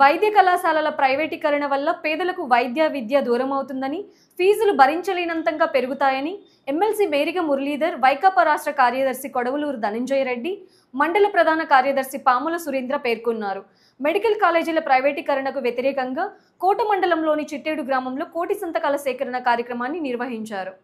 వైద్య కళాశాలల ప్రైవేటీకరణ వల్ల పేదలకు వైద్య విద్య దూరం అవుతుందని, ఫీజులు భరించలేనంతగా పెరుగుతాయని ఎమ్మెల్సీ మేరిగ మురళీధర్, వైకాపా రాష్ట్ర కార్యదర్శి కొడవలూరు ధనంజయ రెడ్డి, మండల ప్రధాన కార్యదర్శి పాముల సురేంద్ర పేర్కొన్నారు. మెడికల్ కాలేజీల ప్రైవేటీకరణకు వ్యతిరేకంగా కోట మండలంలోని చిట్టేడు గ్రామంలో కోటి సంతకాల సేకరణ కార్యక్రమాన్ని నిర్వహించారు.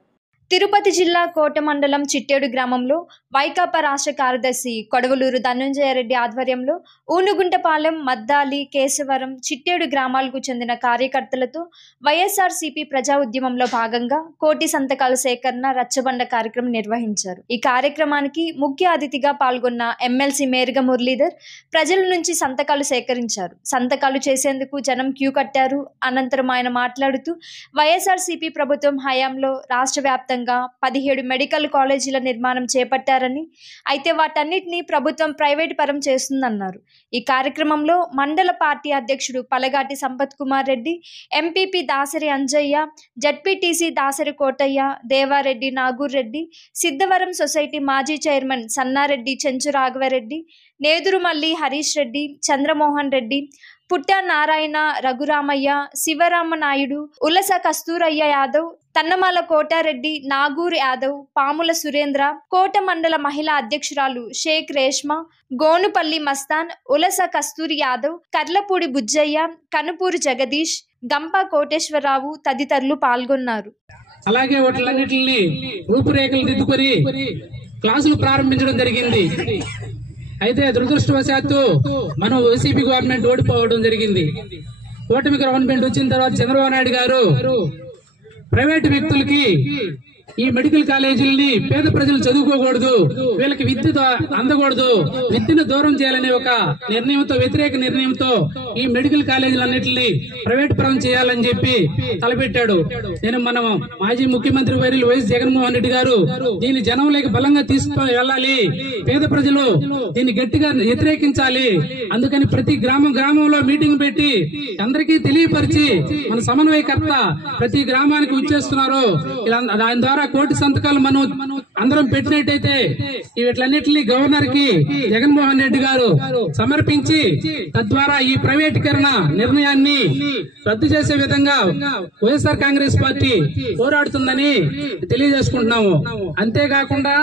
తిరుపతి జిల్లా కోట మండలం చిట్టేడు గ్రామంలో వైకాపా రాష్ట్ర కార్యదర్శి కొడవలూరు ధనంజయ రెడ్డి ఆధ్వర్యంలో ఊనుగుంటపాలెం, మద్దాలి, కేశవరం, చిట్టేడు గ్రామాలకు చెందిన కార్యకర్తలతో వైఎస్ఆర్సీపీ ప్రజా ఉద్యమంలో భాగంగా కోటి సంతకాల సేకరణ రచ్చబండ కార్యక్రమం నిర్వహించారు. ఈ కార్యక్రమానికి ముఖ్య అతిథిగా పాల్గొన్న ఎమ్మెల్సీ మేరిగ మురళీధర్ ప్రజల నుంచి సంతకాలు సేకరించారు. సంతకాలు చేసేందుకు జనం క్యూ కట్టారు. అనంతరం ఆయన మాట్లాడుతూ వైఎస్ఆర్సీపీ ప్రభుత్వం హయాంలో రాష్ట్ర వ్యాప్తంగా 17 మెడికల్ కాలేజీల నిర్మాణం చేపట్టారని, అయితే వాటన్నిటినీ ప్రభుత్వం ప్రైవేటు పరం చేస్తుందన్నారు. ఈ కార్యక్రమంలో మండల పార్టీ అధ్యక్షుడు Palagati Sampath Kumar Reddy, MPP Dasari Anjaiah, ZPTC Dasari Kotaiah, Devareddy Nagur Reddy, Siddhavaram society మాజీ చైర్మన్ సన్నారెడ్డి చెంచు రాఘవరెడ్డి, నేదురుమల్లి హరీష్ రెడ్డి, చంద్రమోహన్ రెడ్డి, పుట్టా నారాయణ, రఘురామయ్య, శివరామ నాయుడు, ఉలస కస్తూరయ్య యాదవ్, తన్నమాల కోటారెడ్డి, నాగూర్ యాదవ్, పాముల సురేంద్ర, కోట మండల మహిళా అధ్యక్షురాలు షేక్ రేష్మా, గోనుపల్లి మస్తాన్, ఉలస కస్తూరి యాదవ్, కర్లపూడి బుజ్జయ్య, కనుపూరు జగదీష్, గంప కోటేశ్వరరావు తదితరులు పాల్గొన్నారు. అలాగే వాటిలన్నిటిని రూపురేఖలు దిద్దుకొని క్లాసులు ప్రారంభించడం జరిగింది. అయితే దురదృష్టవశాత్తు మనం వైసీపీ గవర్నమెంట్ ఓడిపోవడం జరిగింది. ఓటమి గవర్నమెంట్ వచ్చిన తర్వాత చంద్రబాబు నాయుడు గారు ప్రైవేటు వ్యక్తులకి ఈ మెడికల్ కాలేజీలని పేద ప్రజలు చదువుకోకూడదు, వీళ్ళకి విద్య అందకూడదు, విద్యను దూరం చేయాలనే ఒక నిర్ణయంతో, వ్యతిరేక నిర్ణయంతో ఈ మెడికల్ కాలేజీలన్నింటినీ ప్రైవేట్ పరం చేయాలని చెప్పి తలపెట్టాడు. మన మాజీ ముఖ్యమంత్రి వర్యులు వైఎస్ జగన్మోహన్ రెడ్డి గారు దీన్ని జనంలోకి బలంగా తీసుకొని వెళ్ళాలి, పేద ప్రజలు దీన్ని గట్టిగా వ్యతిరేకించాలి, అందుకని ప్రతి గ్రామంలో మీటింగ్ పెట్టి అందరికీ తెలియపరిచి మన సమన్వయకర్త ప్రతి గ్రామానికి వచ్చేస్తున్నారు. దాని ద్వారా కోటి సంతకాలు మనం అందరం పెట్టినట్టయితే వీటిలన్నింటినీ గవర్నర్ కి జగన్మోహన్ రెడ్డి గారు సమర్పించి తద్వారా ఈ ప్రైవేటీకరణ నిర్ణయాన్ని రద్దు చేసే విధంగా వైఎస్ఆర్ కాంగ్రెస్ పార్టీ పోరాడుతుందని తెలియజేసుకుంటున్నాము. అంతేకాకుండా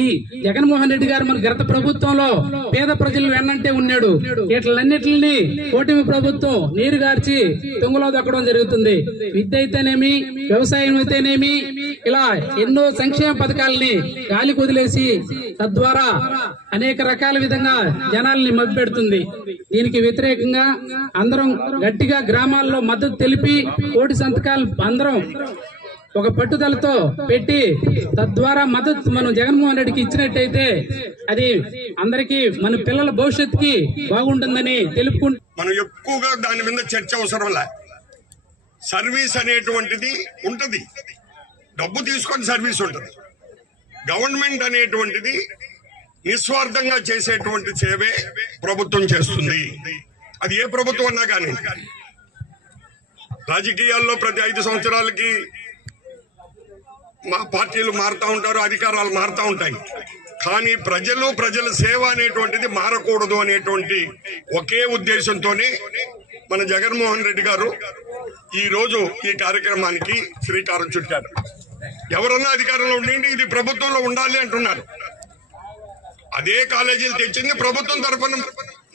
ఈ జగన్మోహన్ రెడ్డి గారు మన గత ప్రభుత్వంలో పేద ప్రజలు వెన్నంటే ఉన్నాడు. వీటిలన్నిటిని కూటమి ప్రభుత్వం నీరుగార్చి తుంగలో దక్కడం జరుగుతుంది. విద్య అయితేనేమి, వ్యవసాయం అయితేనేమి, ఇలా ఎన్నో సంక్షేమ పథకాలని గాలి వదిలేసి తద్వారా అనేక రకాల విధంగా జనాల్ని మభ్యపెడుతుంది. దీనికి వ్యతిరేకంగా అందరం గట్టిగా గ్రామాల్లో మద్దతు తెలిపి కోటి సంతకాలు అందరం ఒక పట్టుదలతో పెట్టి తద్వారా మద్దతు మనం జగన్మోహన్ రెడ్డికి ఇచ్చినట్టయితే అది అందరికీ మన పిల్లల భవిష్యత్తుకి బాగుంటుందని తెలుపుకుంటూ మనం ఎక్కువగా దాని మీద చర్చ అవసరంలే. సర్వీస్ అనేటువంటిది ఉంటది, డబ్బు తీసుకొని సర్వీస్ ఉంటది. గవర్నమెంట్ అనేటువంటిది నిస్వార్థంగా చేసేటువంటి సేవే ప్రభుత్వం చేస్తుంది. అది ఏ ప్రభుత్వం అన్నా కానీ. రాజకీయాల్లో ప్రతి 5 సంవత్సరాలకి మా పార్టీలు మారుతూ ఉంటారు, అధికారాలు మారుతూ ఉంటాయి. కానీ ప్రజల సేవ అనేటువంటిది మారకూడదు అనేటువంటి ఒకే ఉద్దేశంతోనే మన జగన్మోహన్ రెడ్డి గారు ఈ రోజు ఈ కార్యక్రమానికి శ్రీకారం చుట్టారు. ఎవరన్నా అధికారంలో ఉండండి, ఇది ప్రభుత్వంలో ఉండాలి అంటున్నారు. అదే కాలేజీలు తెచ్చింది ప్రభుత్వం తరఫున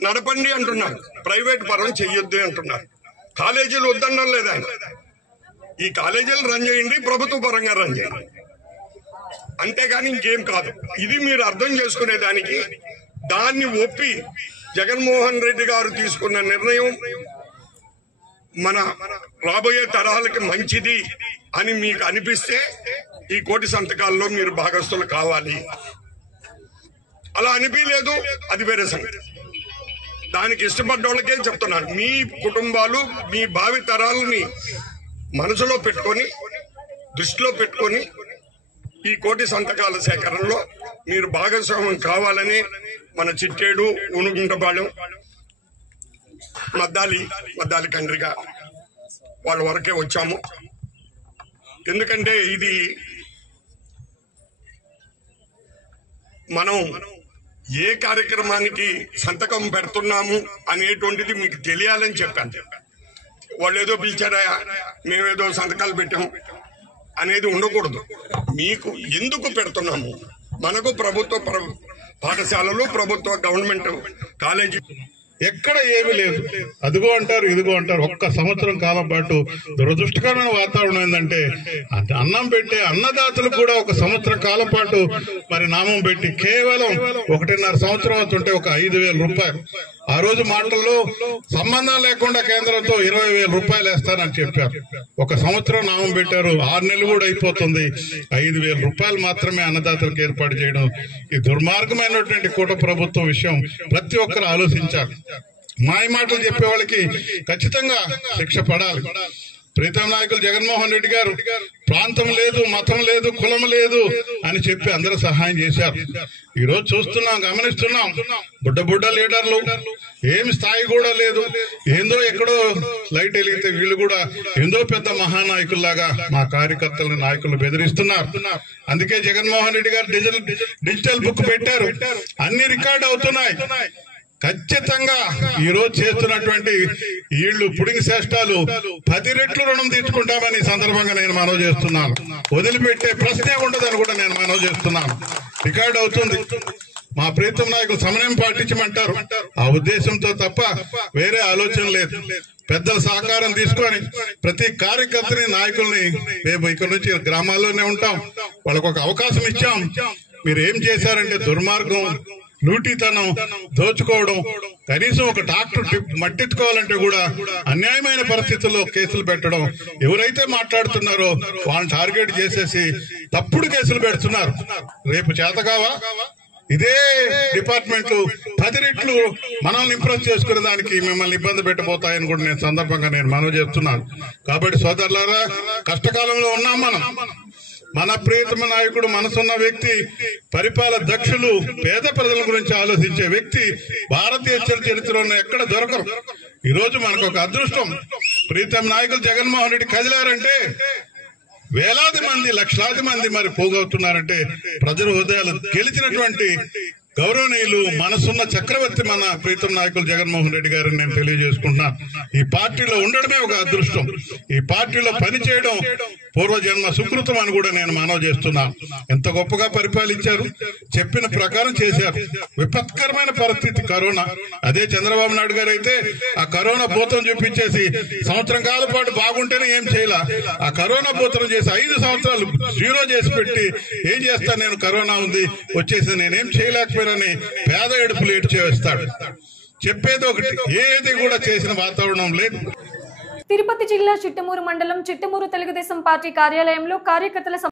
నడపండి అంటున్నారు, ప్రైవేట్ పరం చెయ్యొద్దు అంటున్నారు. కాలేజీలు వద్దనడం లేదా, ఈ కాలేజీలు రన్ చేయండి, ప్రభుత్వ పరంగా రన్ చేయండి, అంతేగాని ఇంకేం కాదు. ఇది మీరు అర్థం చేసుకునేదానికి దాన్ని ఒప్పి జగన్మోహన్ రెడ్డి గారు తీసుకున్న నిర్ణయం మన రాబోయే తరాలకి మంచిది అని మీకు అనిపిస్తే ఈ కోటి సంతకాల్లో మీరు భాగస్తులు కావాలి. అలా అనిపించలేదు, అది వేరే సంగతి. దానికి ఇష్టపడ్డ వాళ్ళకే చెప్తున్నాను, మీ కుటుంబాలు మీ భావి తరాలని మనసులో పెట్టుకొని, దృష్టిలో పెట్టుకొని ఈ కోటి సంతకాల సేకరణలో మీరు భాగస్వామ్యం కావాలని మన చిట్టేడు, ఊనుగుంటపాలెం, మద్దాలి కండ్రిగా వాళ్ళ వరకే వచ్చాము. ఎందుకంటే ఇది మనం ఏ కార్యక్రమానికి సంతకం పెడుతున్నాము అనేటువంటిది మీకు తెలియాలని చెప్పాను. వాళ్ళు ఏదో పిలిచారా, మేమేదో సంతకాలు పెట్టాము అనేది ఉండకూడదు. మీకు ఎందుకు పెడుతున్నాము, మనకు ప్రభుత్వ పాఠశాలలు, ప్రభుత్వ గవర్నమెంట్ కాలేజీ ఎక్కడ ఏమీ లేదు. అదిగో అంటారు, ఇదిగో అంటారు. ఒక్క సంవత్సరం కాలం పాటు దురదృష్టకరమైన వాతావరణం ఏంటంటే అన్నం పెట్టే అన్నదాతలకు కూడా ఒక సంవత్సరం కాలం పాటు మరి నామం పెట్టి కేవలం 1.5 సంవత్సరం అవుతుంటే ఒక 5,000 రూపాయలు. ఆ రోజు మాటల్లో సంబంధం లేకుండా కేంద్రంతో 20,000 రూపాయలు వేస్తానని చెప్పారు. ఒక సంవత్సరం నామం పెట్టారు, 6 నెలలు కూడా అయిపోతుంది. 5,000 రూపాయలు మాత్రమే అన్నదాతలకు ఏర్పాటు చేయడం ఈ దుర్మార్గమైనటువంటి కూటమి ప్రభుత్వం విషయం ప్రతి ఒక్కరు ఆలోచించాలి. మాయ మాటలు చెప్పే వాళ్ళకి ఖచ్చితంగా శిక్ష పడాలి. ప్రీతం నాయకులు జగన్మోహన్ రెడ్డి గారు ప్రాంతం లేదు, మతం లేదు, కులం లేదు అని చెప్పి అందరూ సహాయం చేశారు. ఈ రోజు చూస్తున్నాం, గమనిస్తున్నాం, బుడ్డ లీడర్లు ఏమి స్థాయి కూడా లేదు. ఏందో ఎక్కడో లైట్ వెలిగితే వీళ్ళు కూడా ఏందో పెద్ద మహానాయకుల్లాగా మా కార్యకర్తలను నాయకులు బెదిరిస్తున్నారు. అందుకే జగన్మోహన్ రెడ్డి గారు డిజిటల్ బుక్ పెట్టారు. అన్ని రికార్డు అవుతున్నాయి. ఖచ్చితంగా ఈ రోజు చేస్తున్నటువంటి వీళ్ళు పుడింగ్ చేష్టాలు 10 రెట్లు రుణం తీర్చుకుంటామని సందర్భంగా నేను మనవి చేస్తున్నాను. వదిలిపెట్టే ప్రశ్నే ఉండదని కూడా నేను మనవి చేస్తున్నాను. రికార్డు అవుతుంది. మా ప్రీతం నాయకులు సమన్వయం పాటించమంటారు. ఆ ఉద్దేశంతో తప్ప వేరే ఆలోచన లేదు. పెద్దల సహకారం తీసుకొని ప్రతి కార్యకర్తని, నాయకుల్ని మేము ఇక్కడ నుంచి గ్రామాల్లోనే ఉంటాం, వాళ్ళకు ఒక అవకాశం ఇచ్చాం. మీరు ఏం చేశారంటే దుర్మార్గం, లూటీతనం, దోచుకోవడం, కనీసం ఒక డాక్టర్ మట్టించుకోవాలంటే కూడా అన్యాయమైన పరిస్థితుల్లో కేసులు పెట్టడం, ఎవరైతే మాట్లాడుతున్నారో వాళ్ళని టార్గెట్ చేసేసి తప్పుడు కేసులు పెడుతున్నారు. రేపు చేతగావా ఇదే డిపార్ట్మెంట్లు 10 రెట్లు మనల్ని ఇంప్రెస్ చేసుకునే దానికి మిమ్మల్ని ఇబ్బంది పెట్టబోతాయని కూడా నేను సందర్భంగా మనవి చేస్తున్నాను. కాబట్టి సోదరులారా, కష్టకాలంలో ఉన్నాం మనం. మన ప్రియతమ నాయకుడు, మనసున్న వ్యక్తి, పరిపాలన దక్షులు, పేద ప్రజల గురించి ఆలోచించే వ్యక్తి భారతీయ చరిత్రలో ఎక్కడ దొరకరు. ఈ రోజు మనకు ఒక అదృష్టం. ప్రీతం నాయకులు జగన్మోహన్ రెడ్డి కదిలారంటే వేలాది మంది, లక్షలాది మంది మరి పోగొట్టున్నారంటే ప్రజల హృదయాలు గెలిచినటువంటి గౌరవనీయులు, మనసున్న చక్రవర్తి మన ప్రీతం నాయకులు జగన్మోహన్ రెడ్డి గారిని నేను తెలియజేసుకుంటున్నాను. ఈ పార్టీలో ఉండడమే ఒక అదృష్టం. ఈ పార్టీలో పనిచేయడం పూర్వజన్మ సుకృతం అని కూడా నేను మనవి చేస్తున్నాను. ఎంత గొప్పగా పరిపాలించారు, చెప్పిన ప్రకారం చేశారు. విపత్కరమైన పరిస్థితి కరోనా. అదే చంద్రబాబు నాయుడు గారు అయితే ఆ కరోనా భూతం చూపించేసి సంవత్సరం కాలం పాటు బాగుంటేనే ఏం చేయాల, ఆ కరోనా భూతం చేసి 5 సంవత్సరాలు 0 చేసి పెట్టి ఏం చేస్తాను, నేను కరోనా ఉంది వచ్చేసి నేనేం చేయలేకపోయానని పేద ఏడుపులు ఏడు చేస్తాడు. చెప్పేది ఒకటి, ఏది కూడా చేసిన వాతావరణం లేదు. తిరుపతి జిల్లా చిట్టమూరు మండలం చిట్టమూరు తెలుగుదేశం పార్టీ కార్యాలయంలో కార్యకర్తల